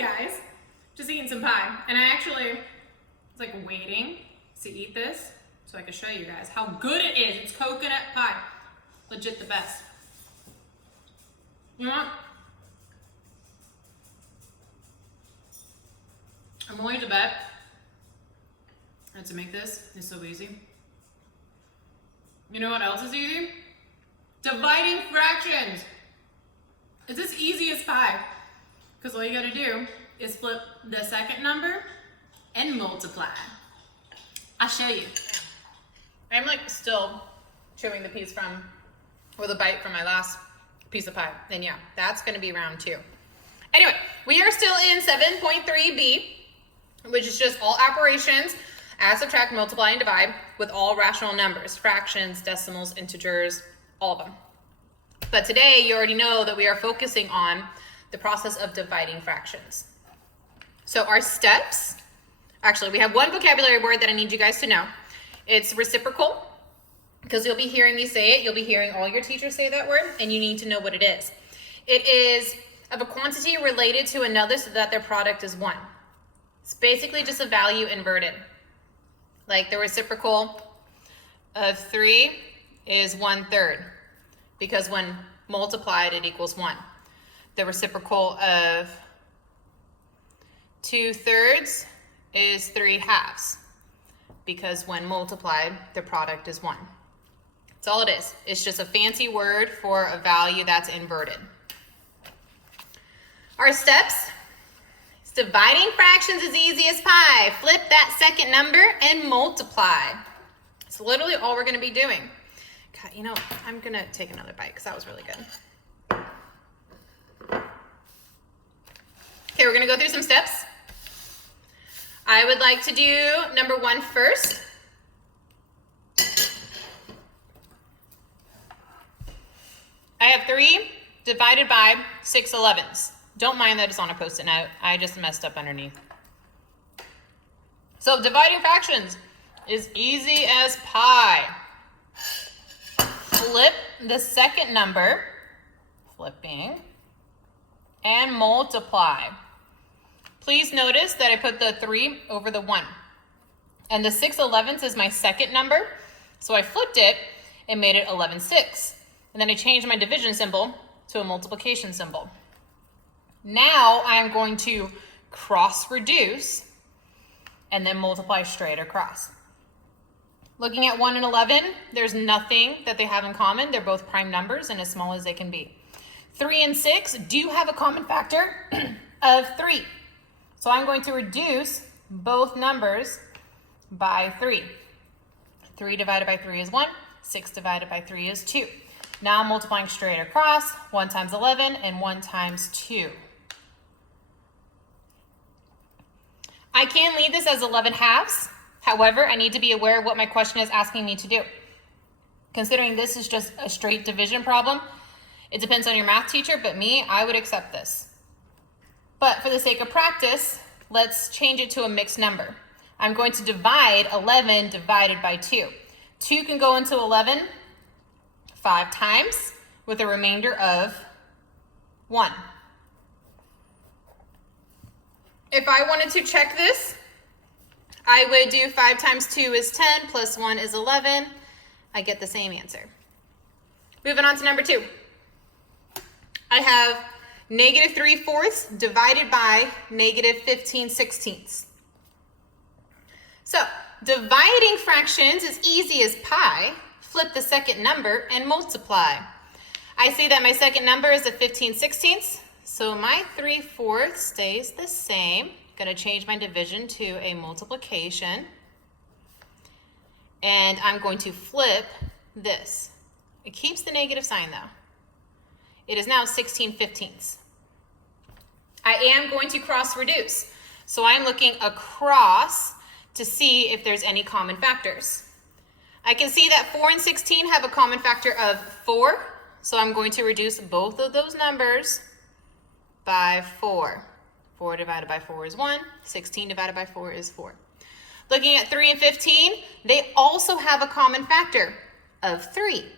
guys. Just eating some pie. And I actually was like waiting to eat this so I could show you guys how good it is. It's coconut pie. Legit the best. You know what? I'm willing to bet that to make this is so easy. You know what else is easy? Dividing fractions. It's as easy as pie. Because all you gotta do is flip the second number and multiply. I'll show you. I'm like still chewing the piece from, or the bite from my last piece of pie. And yeah, that's gonna be round 2. Anyway, we are still in 7.3b, which is just all operations, add, subtract, multiply, and divide with all rational numbers, fractions, decimals, integers, all of them. But today, you already know that we are focusing on the process of dividing fractions. So our steps, actually, we have one vocabulary word that I need you guys to know. It's reciprocal, because you'll be hearing me say it. You'll be hearing all your teachers say that word, and you need to know what it is. It is of a quantity related to another so that their product is 1. It's basically just a value inverted. Like the reciprocal of 3 is 1/3, because when multiplied, it equals 1. The reciprocal of 2/3 is 3/2, because when multiplied, the product is 1. That's all it is. It's just a fancy word for a value that's inverted. Our steps, dividing fractions is easy as pie. Flip that second number and multiply. It's literally all we're going to be doing. God, you know, I'm going to take another bite because that was really good. Okay, we're going to go through some steps. I would like to do number 1 first. I have 3 divided by 6/11. Don't mind that it's on a Post-it note. I just messed up underneath. So dividing fractions is easy as pie. Flip the second number, flipping, and multiply. Please notice that I put the 3 over the 1. And the 6/11 is my second number, so I flipped it and made it 11/6. And then I changed my division symbol to a multiplication symbol. Now I'm going to cross reduce and then multiply straight across. Looking at 1 and 11, there's nothing that they have in common. They're both prime numbers and as small as they can be. 3 and 6 do have a common factor of 3. So I'm going to reduce both numbers by 3. 3 divided by 3 is 1. 6 divided by 3 is 2. Now I'm multiplying straight across. 1 times 11 and 1 times 2. I can leave this as 11/2. However, I need to be aware of what my question is asking me to do. Considering this is just a straight division problem, it depends on your math teacher, but me, I would accept this. But for the sake of practice, let's change it to a mixed number. I'm going to divide 11 divided by 2. 2 can go into 11 5 times with a remainder of 1. If I wanted to check this, I would do 5 times 2 is 10 plus 1 is 11. I get the same answer. Moving on to number 2. I have -3/4 divided by -15/16. So dividing fractions is easy as pie. Flip the second number and multiply. I see that my second number is a 15/16, so my 3/4 stays the same. I'm going to change my division to a multiplication. And I'm going to flip this. It keeps the negative sign though. It is now 16/15. I am going to cross reduce. So I'm looking across to see if there's any common factors. I can see that 4 and 16 have a common factor of 4. So I'm going to reduce both of those numbers by 4. 4 divided by 4 is 1. 16 divided by 4 is 4. Looking at 3 and 15, they also have a common factor of 3.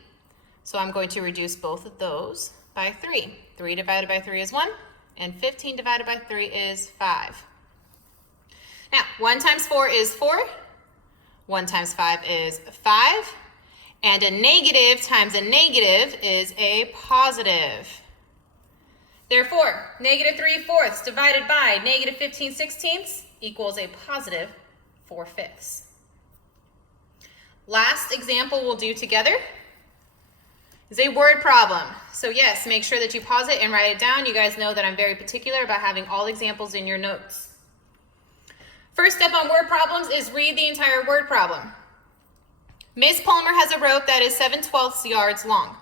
So I'm going to reduce both of those by 3. 3 divided by 3 is 1. And 15 divided by 3 is 5. Now, 1 times 4 is 4. 1 times 5 is 5. And a negative times a negative is a positive. Therefore, negative 3/4 divided by negative 15/16 equals a positive 4/5. Last example we'll do together is a word problem. So yes, make sure that you pause it and write it down. You guys know that I'm very particular about having all examples in your notes. First step on word problems is read the entire word problem. Ms. Palmer has a rope that is 7/12 yards long.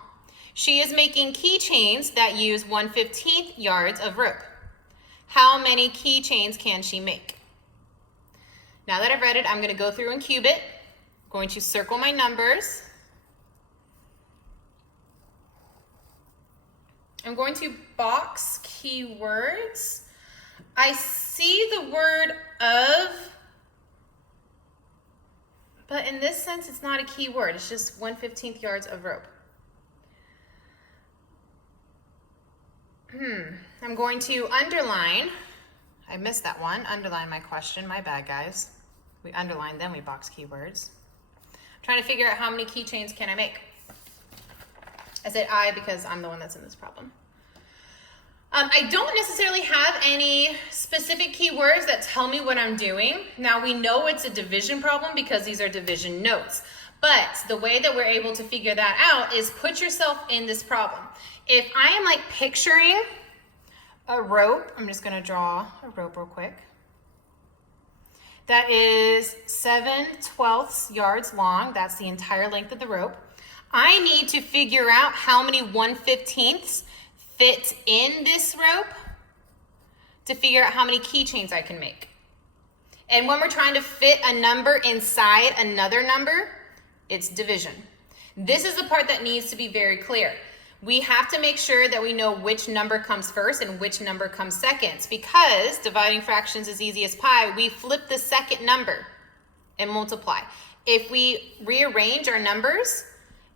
She is making keychains that use 1/15 yards of rope. How many keychains can she make? Now that I've read it, I'm going to go through and cube it. I'm going to circle my numbers. I'm going to box keywords. I see the word of, but in this sense, it's not a keyword. It's just 1/15 yards of rope. I'm going to underline. I missed that one. Underline my question. My bad, guys. We underline, then we box keywords. I'm trying to figure out how many keychains can I make. I said I because I'm the one that's in this problem. I don't necessarily have any specific keywords that tell me what I'm doing. Now we know it's a division problem because these are division notes. But the way that we're able to figure that out is put yourself in this problem. If I am like picturing a rope, I'm just gonna draw a rope real quick. That is 7/12 yards long. That's the entire length of the rope. I need to figure out how many 1/15 fit in this rope to figure out how many keychains I can make. And when we're trying to fit a number inside another number, it's division. This is the part that needs to be very clear. We have to make sure that we know which number comes first and which number comes second, because dividing fractions is easy as pie. We flip the second number and multiply. If we rearrange our numbers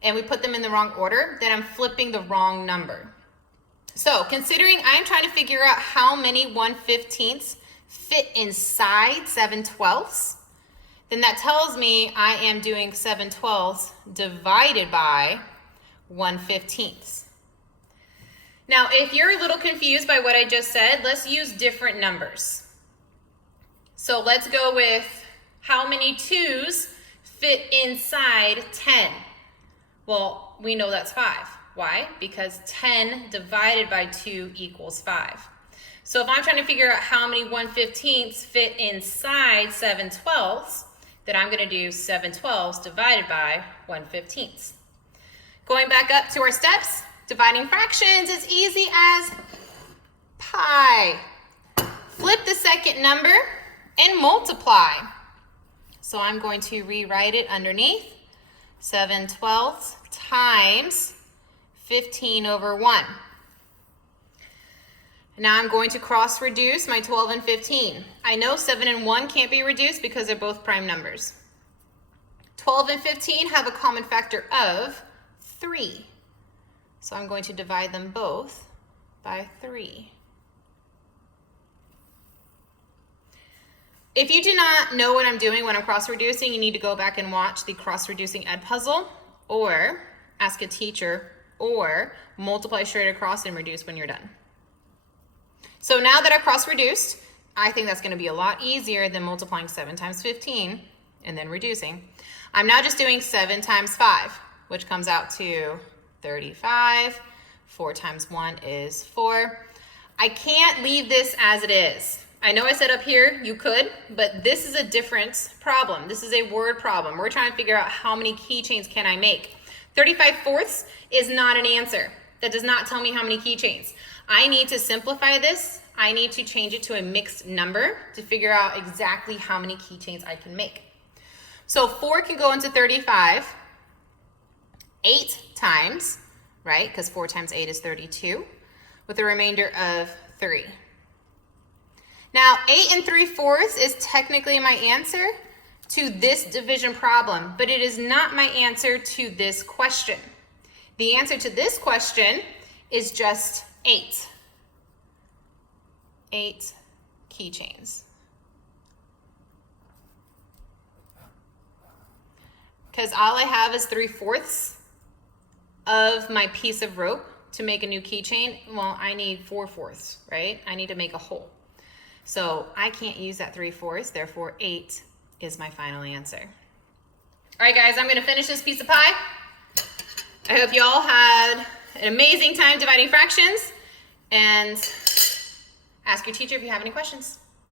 and we put them in the wrong order, then I'm flipping the wrong number. So considering I'm trying to figure out how many 1/15 fit inside 7/12, then that tells me I am doing 7/12 divided by 1/15. Now, if you're a little confused by what I just said, let's use different numbers. So let's go with how many 2s fit inside 10. Well, we know that's 5. Why? Because 10 divided by 2 equals 5. So if I'm trying to figure out how many 1/15 fit inside 7/12, then I'm going to do 7/12 divided by 1/15. Going back up to our steps, dividing fractions is easy as pie. Flip the second number and multiply. So I'm going to rewrite it underneath. 7/12 times 15/1. Now I'm going to cross reduce my 12 and 15. I know 7 and 1 can't be reduced because they're both prime numbers. 12 and 15 have a common factor of 3. So I'm going to divide them both by 3. If you do not know what I'm doing when I'm cross-reducing, you need to go back and watch the cross-reducing Edpuzzle, or ask a teacher, or multiply straight across and reduce when you're done. So now that I've cross-reduced, I think that's going to be a lot easier than multiplying 7 times 15 and then reducing. I'm now just doing 7 times 5, which comes out to 35. 4 times 1 is 4. I can't leave this as it is. I know I said up here you could, but this is a difference problem. This is a word problem. We're trying to figure out how many keychains can I make. 35/4 is not an answer. That does not tell me how many keychains. I need to simplify this. I need to change it to a mixed number to figure out exactly how many keychains I can make. So 4 can go into 35 8 times, right? Because 4 times 8 is 32, with a remainder of 3. Now, 8 3/4 is technically my answer to this division problem, but it is not my answer to this question. The answer to this question is just 8. 8 keychains. Because all I have is 3/4 of my piece of rope to make a new keychain. Well, I need 4/4, right? I need to make a hole. So I can't use that 3/4, therefore 8 is my final answer. All right, guys, I'm gonna finish this piece of pie. I hope you all had an amazing time dividing fractions, and ask your teacher if you have any questions.